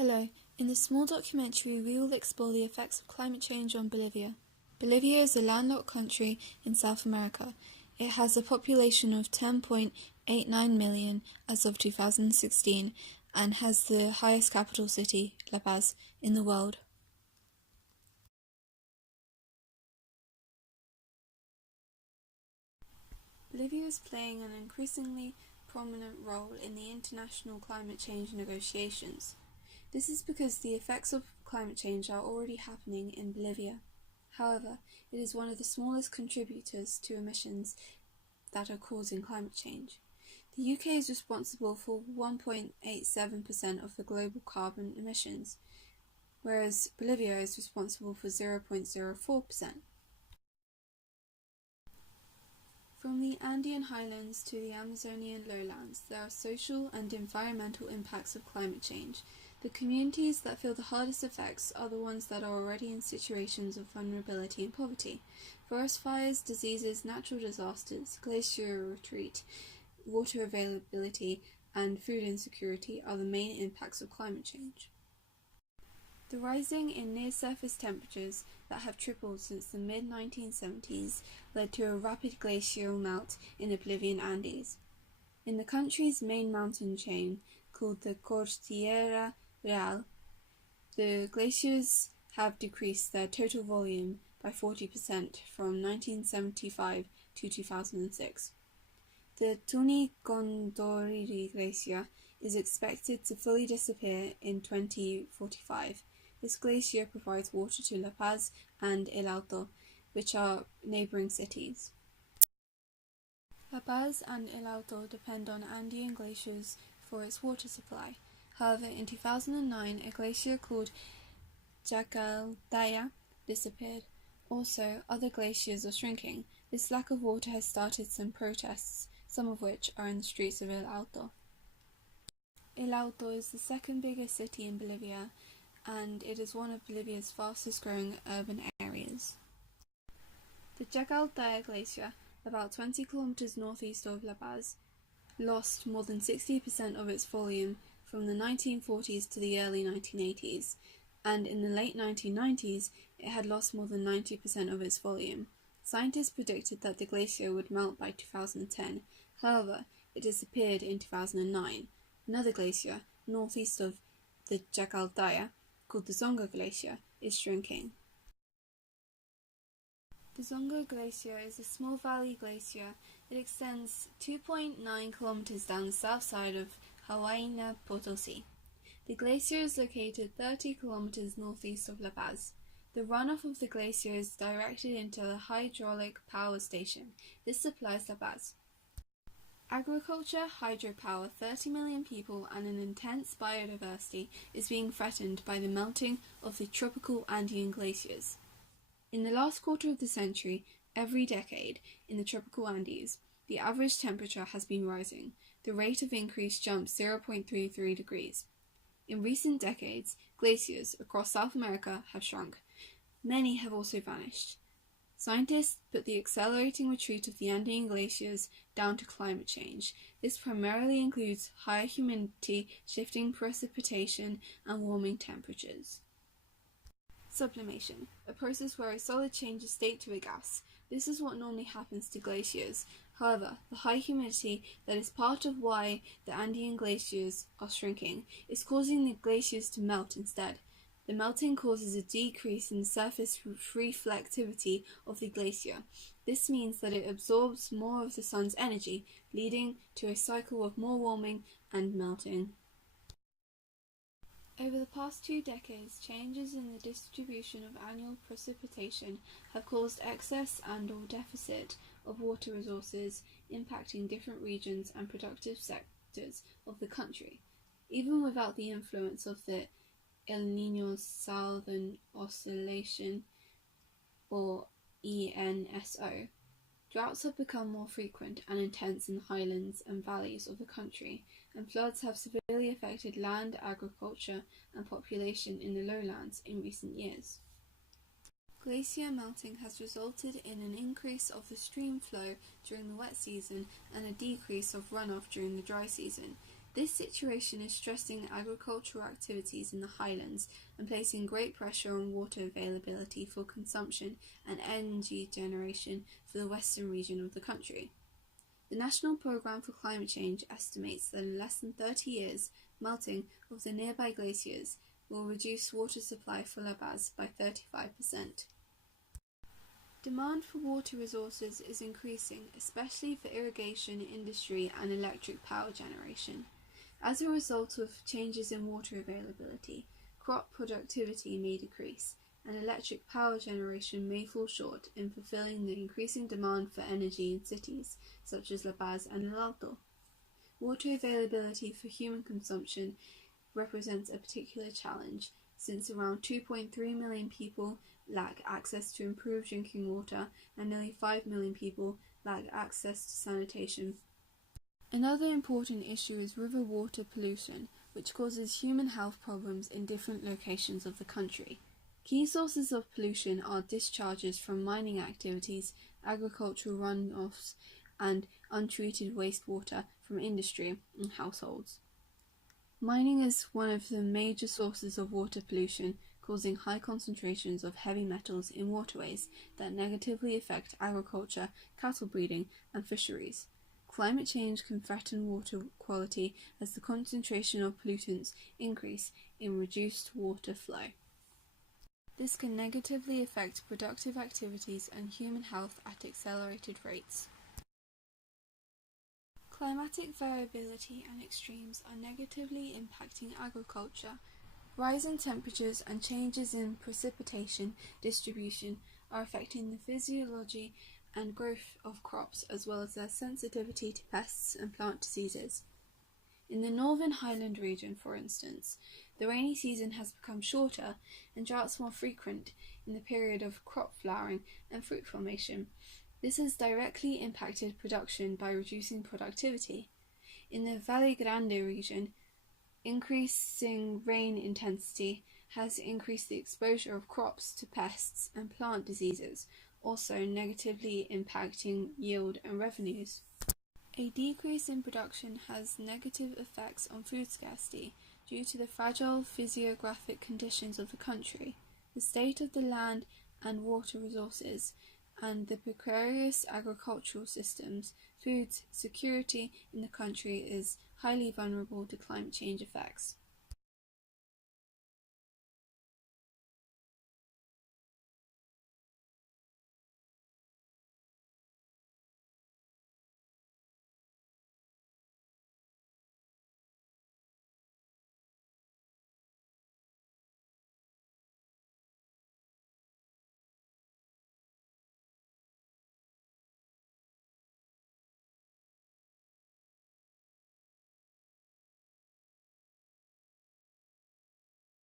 Hello, in this small documentary we will explore the effects of climate change on Bolivia. Bolivia is a landlocked country in South America. It has a population of 10.89 million as of 2016 and has the highest capital city, La Paz, in the world. Bolivia is playing an increasingly prominent role in the international climate change negotiations. This is because the effects of climate change are already happening in Bolivia. However, it is one of the smallest contributors to emissions that are causing climate change. The UK is responsible for 1.87% of the global carbon emissions, whereas Bolivia is responsible for 0.04%. From the Andean highlands to the Amazonian lowlands, there are social and environmental impacts of climate change. The communities that feel the hardest effects are the ones that are already in situations of vulnerability and poverty. Forest fires, diseases, natural disasters, glacier retreat, water availability, and food insecurity are the main impacts of climate change. The rising in near-surface temperatures that have tripled since the mid-1970s led to a rapid glacial melt in the Bolivian Andes. In the country's main mountain chain, called the Cordillera Real, the glaciers have decreased their total volume by 40% from 1975 to 2006. The Tuni-Condoriri Glacier is expected to fully disappear in 2045. This glacier provides water to La Paz and El Alto, which are neighboring cities. La Paz and El Alto depend on Andean glaciers for its water supply. However, in 2009, a glacier called Jacaldaya disappeared. Also, other glaciers are shrinking. This lack of water has started some protests, some of which are in the streets of El Alto. El Alto is the second biggest city in Bolivia, and it is one of Bolivia's fastest growing urban areas. The Jacaldaya Glacier, about 20 kilometers northeast of La Paz, lost more than 60% of its volume from the 1940s to the early 1980s, and in the late 1990s it had lost more than 90% of its volume. Scientists predicted that the glacier would melt by 2010, however, it disappeared in 2009. Another glacier, northeast of the Jacaldaya, called the Zongo Glacier, is shrinking. The Zongo Glacier is a small valley glacier. It extends 2.9 kilometers down the south side of Huayna Potosi. The glacier is located 30 kilometers northeast of La Paz. The runoff of the glacier is directed into the hydraulic power station. This supplies La Paz. Agriculture, hydropower, 30 million people, and an intense biodiversity is being threatened by the melting of the tropical Andean glaciers. In the last quarter of the century, every decade, in the tropical Andes, the average temperature has been rising. The rate of increase jumps 0.33 degrees. In recent decades, glaciers across South America have shrunk. Many have also vanished. Scientists put the accelerating retreat of the Andean glaciers down to climate change. This primarily includes higher humidity, shifting precipitation, and warming temperatures. Sublimation, a process where a solid changes state to a gas. This is what normally happens to glaciers. However, the high humidity that is part of why the Andean glaciers are shrinking is causing the glaciers to melt instead. The melting causes a decrease in the surface reflectivity of the glacier. This means that it absorbs more of the sun's energy, leading to a cycle of more warming and melting. Over the past 2 decades, changes in the distribution of annual precipitation have caused excess and/or deficit of water resources, impacting different regions and productive sectors of the country. Even without the influence of the El Niño Southern Oscillation, or ENSO, droughts have become more frequent and intense in the highlands and valleys of the country, and floods have severely affected land, agriculture, and population in the lowlands in recent years. Glacier melting has resulted in an increase of the stream flow during the wet season and a decrease of runoff during the dry season. This situation is stressing agricultural activities in the highlands and placing great pressure on water availability for consumption and energy generation for the western region of the country. The National Programme for Climate Change estimates that in less than 30 years, melting of the nearby glaciers will reduce water supply for La Paz by 35%. Demand for water resources is increasing, especially for irrigation, industry, and electric power generation. As a result of changes in water availability, crop productivity may decrease, and electric power generation may fall short in fulfilling the increasing demand for energy in cities such as La Paz and El Alto. Water availability for human consumption represents a particular challenge, since around 2.3 million people lack access to improved drinking water and nearly 5 million people lack access to sanitation. Another important issue is river water pollution, which causes human health problems in different locations of the country. Key sources of pollution are discharges from mining activities, agricultural runoffs, and untreated wastewater from industry and households. Mining is one of the major sources of water pollution, causing high concentrations of heavy metals in waterways that negatively affect agriculture, cattle breeding, and fisheries. Climate change can threaten water quality as the concentration of pollutants increase in reduced water flow. This can negatively affect productive activities and human health at accelerated rates. Climatic variability and extremes are negatively impacting agriculture. Rising temperatures and changes in precipitation distribution are affecting the physiology and growth of crops, as well as their sensitivity to pests and plant diseases. In the northern highland region, for instance, the rainy season has become shorter and droughts more frequent in the period of crop flowering and fruit formation. This has directly impacted production by reducing productivity. In the Valle Grande region, increasing rain intensity has increased the exposure of crops to pests and plant diseases, also negatively impacting yield and revenues. A decrease in production has negative effects on food scarcity due to the fragile physiographic conditions of the country, the state of the land and water resources, and the precarious agricultural systems. Food security in the country is highly vulnerable to climate change effects.